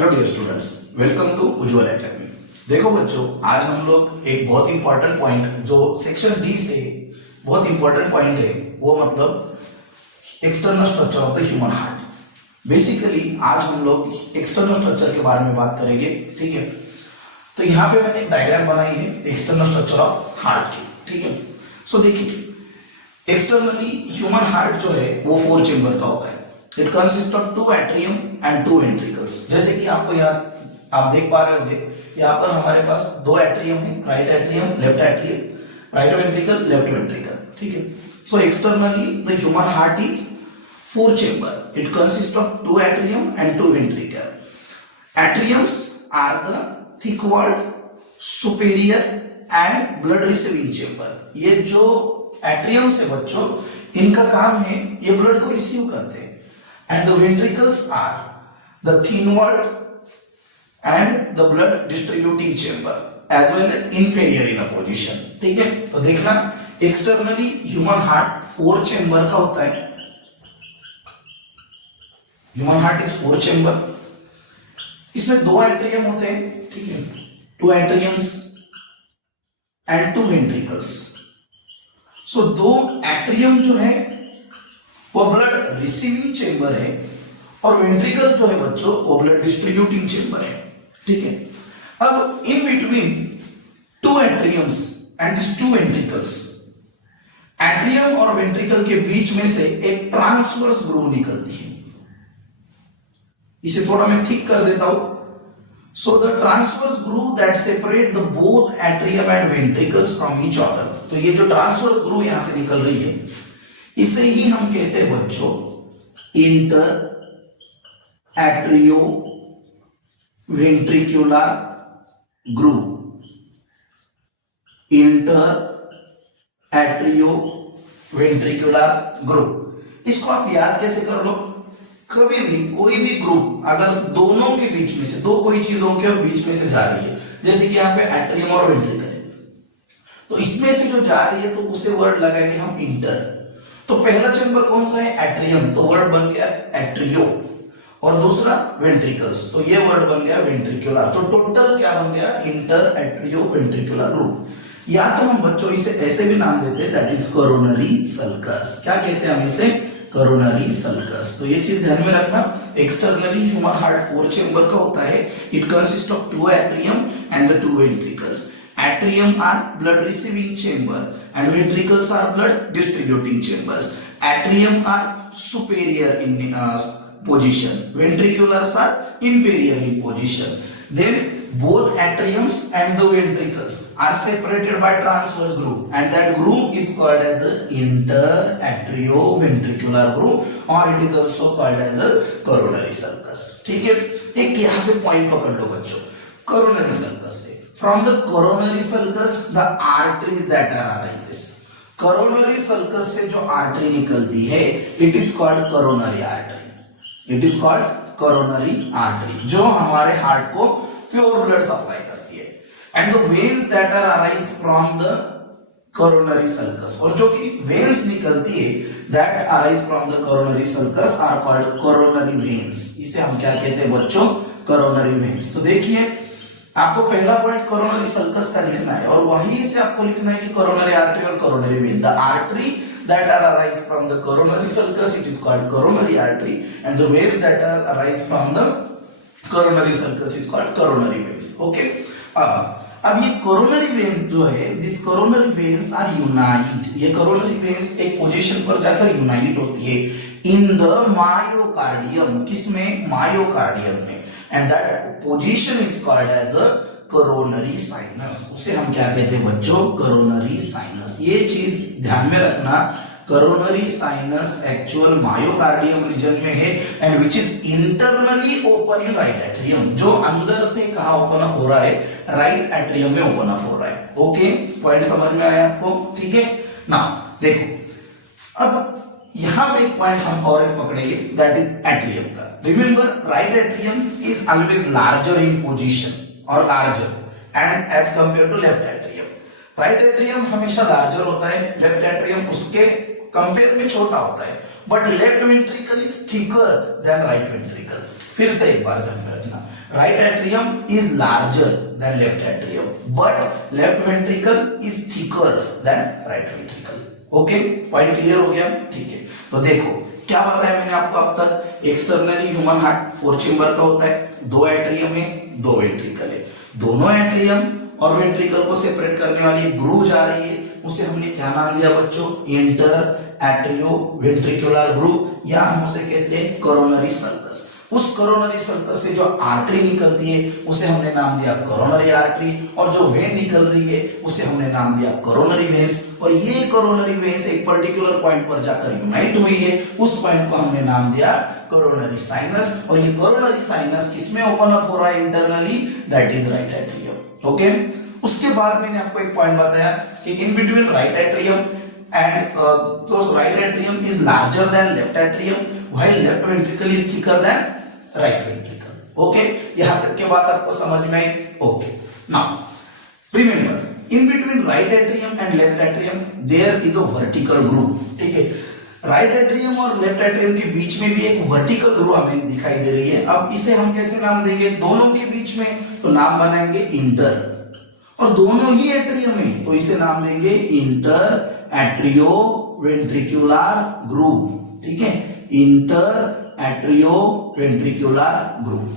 Hello dear students, welcome to Ujjwal academy. देखो बच्चों, आज हम लोग एक बहुत इंपॉर्टेंट पॉइंट जो सेक्शन डी से बहुत इंपॉर्टेंट पॉइंट है, वो मतलब external structure of the human heart. Basically आज हम लोग एक्सटर्नल स्ट्रक्चर के बारे में बात करेंगे, ठीक है। तो यहाँ पे मैंने एक डायग्राम बनाई है एक्सटर्नल स्ट्रक्चर ऑफ हार्ट की, ठीक है। सो देखिए, एक्सटर्नली ह्यूमन हार्ट जो है वो 4 चेंबर का होता है। It consist of 2 atrium and 2 ventricles. जैसे कि आपको यहाँ आप देख पा रहे होंगे, यहाँ पर हमारे पास 2 एट्रियम है, right atrium, left atrium, right ventricle, left ventricle, ठीक है। So externally the human heart is 4 chamber. It consist of 2 atrium and 2 ventricle. Atriums are the thick walled, superior and blood receiving chamber. ये जो atriums है बच्चों, इनका काम है ये ब्लड को रिसीव करते हैं। And the ventricles are the thin walled and the blood distributing chamber as well as inferior in a position, ठीक है। तो देखना, एक्सटर्नली ह्यूमन हार्ट 4 चेंबर का होता है। Human heart is 4 chamber. इसमें 2 एट्रियम होते हैं, ठीक है, 2 atriums and 2 ventricles. So 2 atrium जो है वो ब्लड रिसीविंग चेंबर है और वेंट्रिकल जो है बच्चों वो ब्लड डिस्ट्रीब्यूटिंग चेंबर है, ठीक है। अब in between 2 atriums and this 2 ventricles, atrium और वेंट्रिकल के बीच में से एक ट्रांसवर्स ग्रूव निकलती है। इसे थोड़ा मैं थिक कर देता हूं। So the transverse groove that separate the both atrium and ventricles from each other. तो ये जो ट्रांसवर्स ग्रूव यहां से निकल रही है, इसे ही हम कहते हैं बच्चों inter atrio ventricular groove. Inter atrio ventricular groove. इसको आप याद कैसे कर लो, कभी भी कोई भी ग्रुप अगर दोनों के बीच में से, 2 कोई चीजों के बीच में से जा रही है, जैसे कि यहाँ पे एट्रियम और वेंट्रिकल है, तो इसमें से जो जा रही है तो उसे वर्ड लगाएंगे हम इंटर। तो पहला चेंबर कौन सा है, एट्रियम, तो वर्ड बन गया एट्रियो, और दूसरा वेंट्रिकल्स, तो ये वर्ड बन गया वेंट्रिकुलर। तो टोटल क्या बन गया, इंटर एट्रियो वेंट्रिकुलर ग्रुप। या तो हम बच्चों इसे ऐसे भी नाम देते हैं, दैट इज कोरोनरी सल्कस। क्या कहते हैं हम इसे, कोरोनरी सल्कस। तो ये चीज ध्यान में रखना, एक्सटर्नली ह्यूमन हार्ट 4 चेंबर का होता है। It consist of 2 atrium and the 2 ventricles. Atrium are blood receiving chamber and ventricles are blood distributing chambers. Atrium are superior in position. Ventriculars are inferior in position. Then both atriums and the ventricles are separated by transverse groove, and that groove is called as a interatrioventricular groove, or it is also called as a coronary sulcus. ठीक है, एक यहां से point पकड़ लो बच्चों, coronary sulcus से। From the coronary sulcus, the arteries that are arises. Coronary sulcus से जो आर्टरी निकलती है, it is called coronary artery. It is called coronary artery, जो हमारे हार्ट को प्योर ब्लड सप्लाई करती है। And the veins that are arise from the coronary sulcus, और जो कि veins निकलती है, that arise from the coronary sulcus are called coronary veins. इसे हम क्या कहते हैं बच्चों, coronary veins। तो देखिए, आपको पहला पॉइंट कोरोनरी सल्कस का लिखना है, और वहीं से आपको लिखना है कि कोरोनरी आर्टरी और coronary vein. The artery that are arise from the coronary sulcus, it is called coronary artery, and the veins that are arise from the coronary sulcus is called coronary veins. Okay, अब ये coronary veins जो है, this coronary veins are unite. ये coronary veins एक position पर जाकर unite होती है इन द मायोकार्डियम। किसमें, मायोकार्डियम में। And that position is called as a coronary sinus. उसे हम क्या कहते हैं बच्चों, coronary sinus। ये चीज ध्यान में रखना, coronary sinus actual myocardium region में है, and which is internally open in right atrium, जो अंदर से कहाँ ओपन अप हो रहा है, राइट एट्रियम में ओपन अप हो रहा है। ओके, पॉइंट समझ में आया आपको, ठीक है ना। देखो, अब यहां पे एक पॉइंट हम और एक पकड़ेंगे, दैट इज एट्रियम का। Remember, right atrium is always larger in position और larger and as compare to left atrium. Right atrium हमेशा लार्जर होता है, लेफ्ट एट्रियम उसके कंपेयर में छोटा होता है, but left ventricle is thicker than right ventricle. फिर से एक बार ध्यान में रखना, right atrium is larger than left atrium, but left ventricle is thicker than right ventricle. Okay, point clear हो गया? ठीक है, तो देखो क्या बताया मैंने आपको अब तक। एक्सटर्नली ह्यूमन हार्ट 4 चेंबर का होता है, 2 एट्रियम है, 2 वेंट्रिकल है। दोनों एट्रियम और वेंट्रिकल को सेपरेट करने वाली ग्रूव जा रही है, उसे हमने क्या नाम दिया बच्चों? इंटर एट्रियो वेंट्रिकुलर ग्रूव, या हम उसे कहते हैं कोरोनरी सर्कस। उस कोरोनरी सर्कस से जो आर्टरी निकलती है उसे हमने नाम दिया कोरोनरी आर्टरी, और जो वेन निकल रही है उसे हमने नाम दिया कोरोनरी वेन्स। और ये कोरोनरी वेन्स एक पर्टिकुलर पॉइंट पर जाकर यूनाइट हुई है, उस पॉइंट को हमने नाम दिया कोरोनरी साइनस। और ये कोरोनरी साइनस किसमें ओपन अप हो रहा है internally? That is right atrium. Okay, उसके बाद मैंने आपको एक पॉइंट बताया कि in between right atrium and so right atrium is larger than left atrium while left ventricle is thicker than right ventricle. Okay, यहां तक के बात आपको समझ में आई? Okay, now remember in between right atrium and left atrium there is a vertical groove. ठीक है, right atrium और लेफ्ट एट्रियम के बीच में भी एक वर्टिकल ग्रूव हमें दिखाई दे रही है। अब इसे हम कैसे नाम देंगे? दोनों के बीच में तो नाम बनाएंगे इंटर, और दोनों ही एट्रियम है तो इसे नाम देंगे इंटर एट्रियो वेंट्रिकुलर ग्रूव। ठीक है, इंटर एट्रियो वेंट्रिकुलर ग्रूव।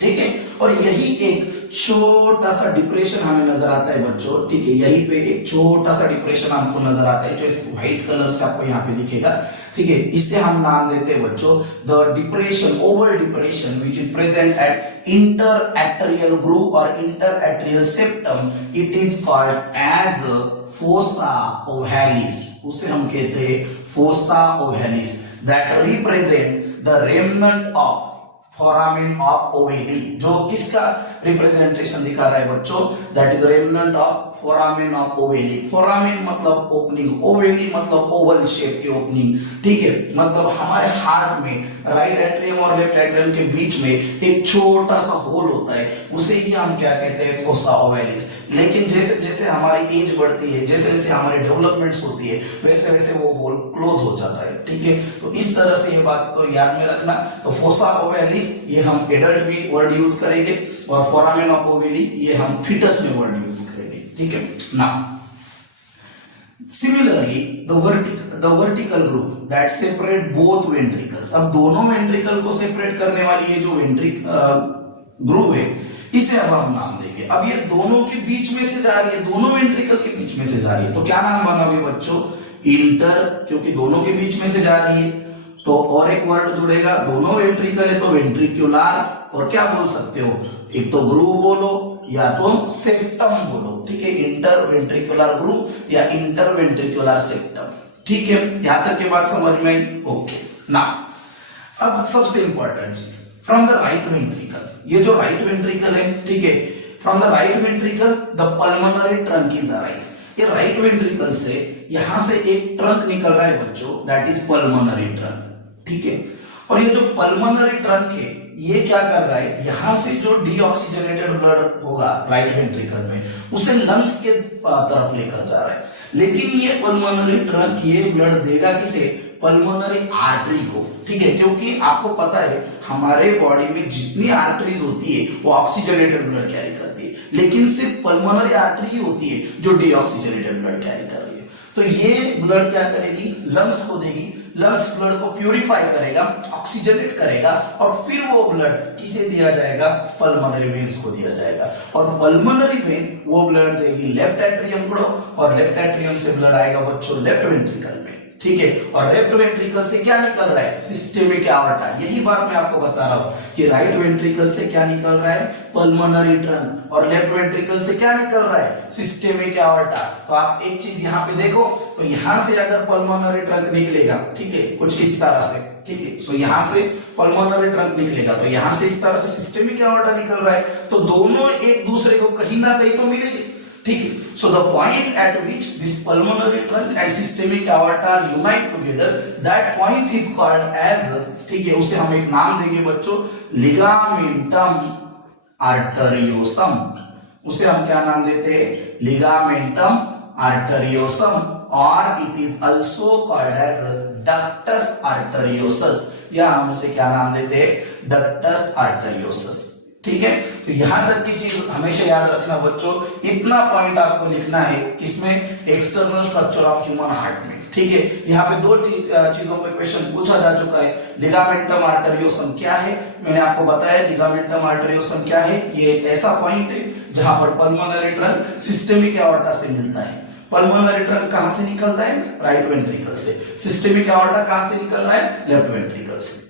ठीक है, और यही एक छोटा सा डिप्रेशन हमें नजर आता है बच्चों। ठीक है, यहीं पे एक छोटा सा डिप्रेशन आपको नजर आता है जो इस व्हाइट कलर से आपको यहाँ पे दिखेगा। ठीक है, इसे हम नाम देते हैं बच्चों the depression, oval depression which is present at inter atrial groove और inter atrial septum. It is called as fossa ovalis. उसे हम कहते हैं fossa ovalis that represent the remnant of foramen of ovale. जो किसका रिप्रेजेंटेशन दिखा रहा है बच्चों? That is remnant of foramen of ovale. Foramen मतलब ओपनिंग, ओवेली मतलब ओवल शेप की ओपनिंग। ठीक है, मतलब हमारे हार्ट में राइट एट्रियम और लेफ्ट एट्रियम के बीच में एक छोटा सा होल होता है, उसे ही हम क्या कहते हैं? फोसा ओवैलिस। लेकिन जैसे जैसे हमारी एज बढ़ती है, जैसे जैसे हमारी डेवलपमेंट्स होती है, वैसे वैसे वो होल क्लोज हो जाता है। ठीक है, तो इस तरह से ये बात को याद में रखना। तो फोसा ओवैलिस ये हम एडल्ट में वर्ड यूज करेंगे, और फोरामेन ऑफ ओवेली ये हम फीटस में वर्ड यूज करेंगे। ठीक है, now similarly the vertical groove that separate both ventricles. अब दोनों वेंट्रिकल को सेपरेट करने वाली ये जो ग्रूव है इसे अब हम नाम देंगे। अब ये दोनों के बीच में से जा रही है, दोनों वेंट्रिकल के बीच में से जा रही है, तो क्या नाम बनाओगे बच्चों? इंटर, क्योंकि दोनों के बीच में से जा रही है तो और एक वर्ड जुड़ेगा, दोनों वेंट्रिकल है तो वेंट्रिकुलर, और क्या बोल सकते हो? एक तो ग्रूव बोलो या तो सेप्टम बोलो। ठीक है, इंटर वेंट्रिकुलर ग्रूव या इंटर वेंट्रिकुलर सेप्टम। ठीक है, यहां तक के बात समझ में आई? ओके, नाउ अब सबसे इंपॉर्टेंट चीज, फ्रॉम द राइट वेंट्रिकल, ये जो राइट वेंट्रिकल है, ठीक है, from the right ventricle the pulmonary trunk is arise. ये राइट वेंट्रिकल से यहां से एक ट्रंक निकल रहा है बच्चों, दैट इज पल्मोनरी ट्रंक। ठीक है, और ये जो पल्मोनरी ट्रंक है ये क्या कर रहा है? यहां से जो डीऑक्सीजनेटेड ब्लड होगा राइट वेंट्रिकल में उसे लंग्स के तरफ लेकर जा रहा है। लेकिन ये पल्मोनरी ट्रंक ये ब्लड देगा किसे? पल्मोनरी आर्टरी को। ठीक है, क्योंकि आपको पता है हमारे बॉडी में जितनी आर्टरीज होती है वो ऑक्सीजनेटेड ब्लड कैरी करती है, लेकिन सिर्फ पल्मोनरी आर्टरी ही होती है जो डीऑक्सीजनेटेड ब्लड कैरी कर रही है। तो ये ब्लड क्या करेगी? लंग्स को देगी, लंग्स ब्लड को प्यूरिफाई करेगा, ऑक्सीजनेट करेगा, और फिर वो ब्लड किसे दिया जाएगा? पल्मोनरी वेन्स को दिया जाएगा, और पल्मोनरी वेन वो ब्लड देगी लेफ्ट एट्रियम को, और लेफ्ट एट्रियम से ब्लड आएगा बच्चों लेफ्ट वेंट्रिकल में। ठीक है, और लेफ्ट वेंट्रिकल से क्या निकल रहा है? Systemic aorta. यही बात मैं आपको बता रहा हूं कि राइट वेंट्रिकल से क्या निकल रहा है? पल्मोनरी ट्रंक, और लेफ्ट वेंट्रिकल से क्या निकल रहा है? Systemic aorta. तो आप एक चीज यहां पे देखो, तो यहां से अगर पल्मोनरी ट्रंक निकलेगा, ठीक है, कुछ इस तरह से, ठीक है, सो यहां से पल्मोनरी ट्रंक निकलेगा, तो यहां से इस तरह से सिस्टेमिक एओर्टा निकल रहा है, तो दोनों एक दूसरे को कहीं ना कहीं तो मिलेंगे। ठीक है, so the point at which this pulmonary trunk and systemic aorta unite together, that point is called as, ठीक है, उसे हम एक नाम देंगे बच्चों, ligamentum arteriosum। उसे हम क्या नाम देते हैं? ligamentum arteriosum, और it is also called as ductus arteriosus, या हम उसे क्या नाम देते हैं? ductus arteriosus। ठीक है। तो यहां तक की चीज हमेशा याद रखना बच्चों, इतना पॉइंट आपको लिखना है किसमें, external structure of human heart में, ठीक है। यहाँ पे दो चीजों पे क्वेश्चन पूछा जा चुका है। लिगामेंटम आर्टेरियोसम क्या है, मैंने आपको बताया लिगामेंटम आर्टेरियोसम क्या है। ये एक ऐसा पॉइंट है जहां पर पल्मोनरी ट्रंक सिस्टेमिक एओर्टा से मिलता है। पल्मोनरी ट्रंक कहां से निकलता है, राइट वेंट्रिकल से। सिस्टेमिक एओर्टा कहां से निकल रहा है, लेफ्ट वेंट्रिकल से,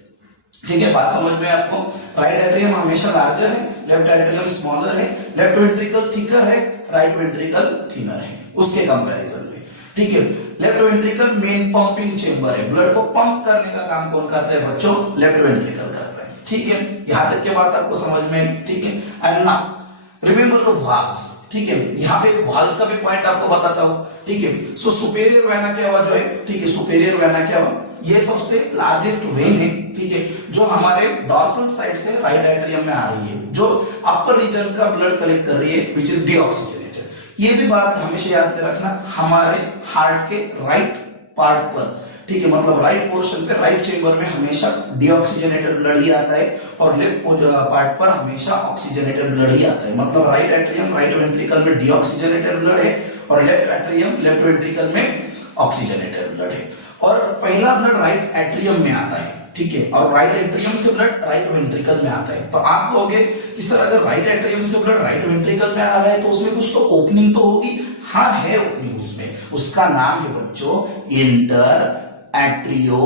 ठीक है। बात समझ में आपको। राइट एट्रियम हमेशा लार्जर है, लेफ्ट एट्रियम स्मॉलर है, लेफ्ट वेंट्रिकल थिकर है, राइट वेंट्रिकल थिनर है उसके कंपैरिजन में, ठीक है। Left ventricle main pumping chamber है, ब्लड को पंप करने का काम कौन करता है बच्चों, लेफ्ट वेंट्रिकल करता है, ठीक है। यहां तक की बात आपको समझ में, ठीक है। And now remember the valves, ठीक है। यहाँ पे वाल्व्स का भी पॉइंट आपको बताता हूं, ठीक है। सो सुपेरियर वेना केवा जो है, ठीक है, सुपेरियर वेना केवा ये सबसे लार्जेस्ट वेन है, ठीक है, जो हमारे डॉर्सल साइड से राइट एट्रियम में आ रही है, जो अपर रीजन का ब्लड कलेक्ट कर रही है, विच इज डीऑक्सीजनेटेड। ये भी बात हमेशा याद में रखना, हमारे हार्ट के राइट पार्ट पर, ठीक है, मतलब राइट पोर्शन पे, राइट चेंबर में हमेशा डीऑक्सीजनेटेड ब्लड ही आता है और लेफ्ट पार्ट पर हमेशा ऑक्सीजनेटेड ब्लड ही आता है। मतलब राइट एट्रियम, राइट वेंट्रिकल में डीऑक्सीजनेटेड ब्लड है और लेफ्ट एट्रियम, लेफ्ट वेंट्रिकल में ऑक्सीजनेटेड ब्लड है। और पहला ब्लड राइट एट्रियम में आता है, ठीक है, और राइट एट्रियम से ब्लड राइट वेंट्रिकल में आता है। तो आप कहोगे कि सर अगर राइट एट्रियम से ब्लड राइट वेंट्रिकल में आ रहा है तो उसमें कुछ तो ओपनिंग तो होगी। हाँ है ओपनिंग उसमें, उसका नाम है बच्चों इंटर एट्रियो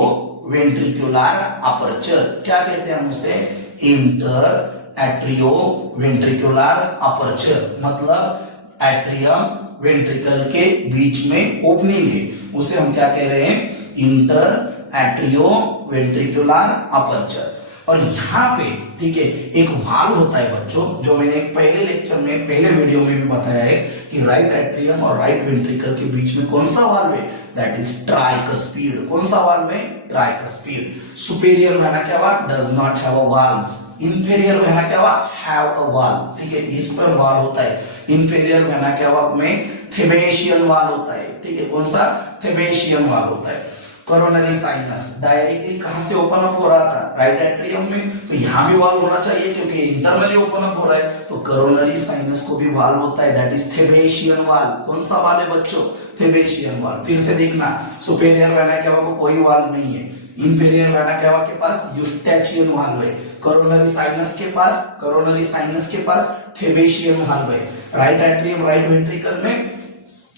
वेंट्रिकुलर अपर्चर। क्या कहते हैं हम उसे, इंटर एट्रियो वेंट्रिकुलर अपर्चर, मतलब एट्रियम वेंट्रिकल के बीच में ओपनिंग है, उसे हम क्या कह रहे हैं, इंटर एट्रियो वेंट्रिकुलर अपर्चर। और यहाँ पे, ठीक है, एक वाल्व होता है बच्चों, जो मैंने पहले लेक्चर में, पहले वीडियो में भी बताया है कि राइट एट्रियम और राइट वेंट्रिकल के बीच में कौन सा वाल्व है, दैट इज ट्राइकस्पीड। कौन सा वाल्व है, tricuspid. Superior vena cava does not have a valve, inferior vena cava have a valve, ठीक है, इस पर वाल्व होता है। इंफीरियर वेना केवा में थेबेशियन वाल्व होता है, ठीक है, कौन सा, थेबेशियन वाल्व होता है। कोरोनरी साइनस डायरेक्टली कहां से ओपन अप हो रहा था, राइट एट्रियम में, तो यहां भी वाल्व होना चाहिए क्योंकि इंटरनली ओपन अप हो रहा है। तो कोरोनरी साइनस को भी वाल्व होता है, दैट इज थेबेशियन वाल्व। कौन सा वाल्व है बच्चों, थेबेशियन वाल्व। फिर से देखना, सुपेरियर वेना केवा को कोई वाल्व नहीं है, इंफीरियर वेना केवा के पास यूस्टेचियन वाल्व है, कोरोनरी साइनस के पास थेबेशियन वाल्व है, राइट एट्रियम, राइट वेंट्रिकल में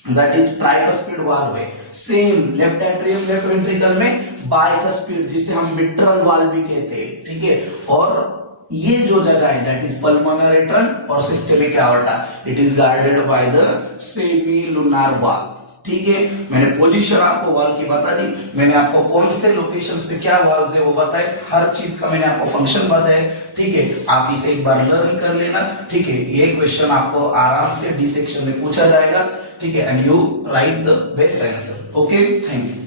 दैट इज ट्राइकस्पीड वाल्व है। Same left atrium, left ventricle में बाइकस्पीड, जिसे हम मिट्रल वाल्व भी कहते हैं, ठीक है। और ये जो जगह है दैट इज पल्मोनरी ट्रंक और systemic aorta, it is guarded by the semilunar valve, ठीक है। मैंने पोजीशन आपको वाल्व की बता दी, मैंने आपको कौन से लोकेशंस पे क्या वाल्व है वो बताए, हर चीज का मैंने आपको फंक्शन बताया, ठीक है। आप इसे एक बार लर्न कर लेना, ठीक है। ये क्वेश्चन आपको आराम से डी सेक्शन में पूछा जाएगा, ठीक है, and you right the best answer. Okay, thank you.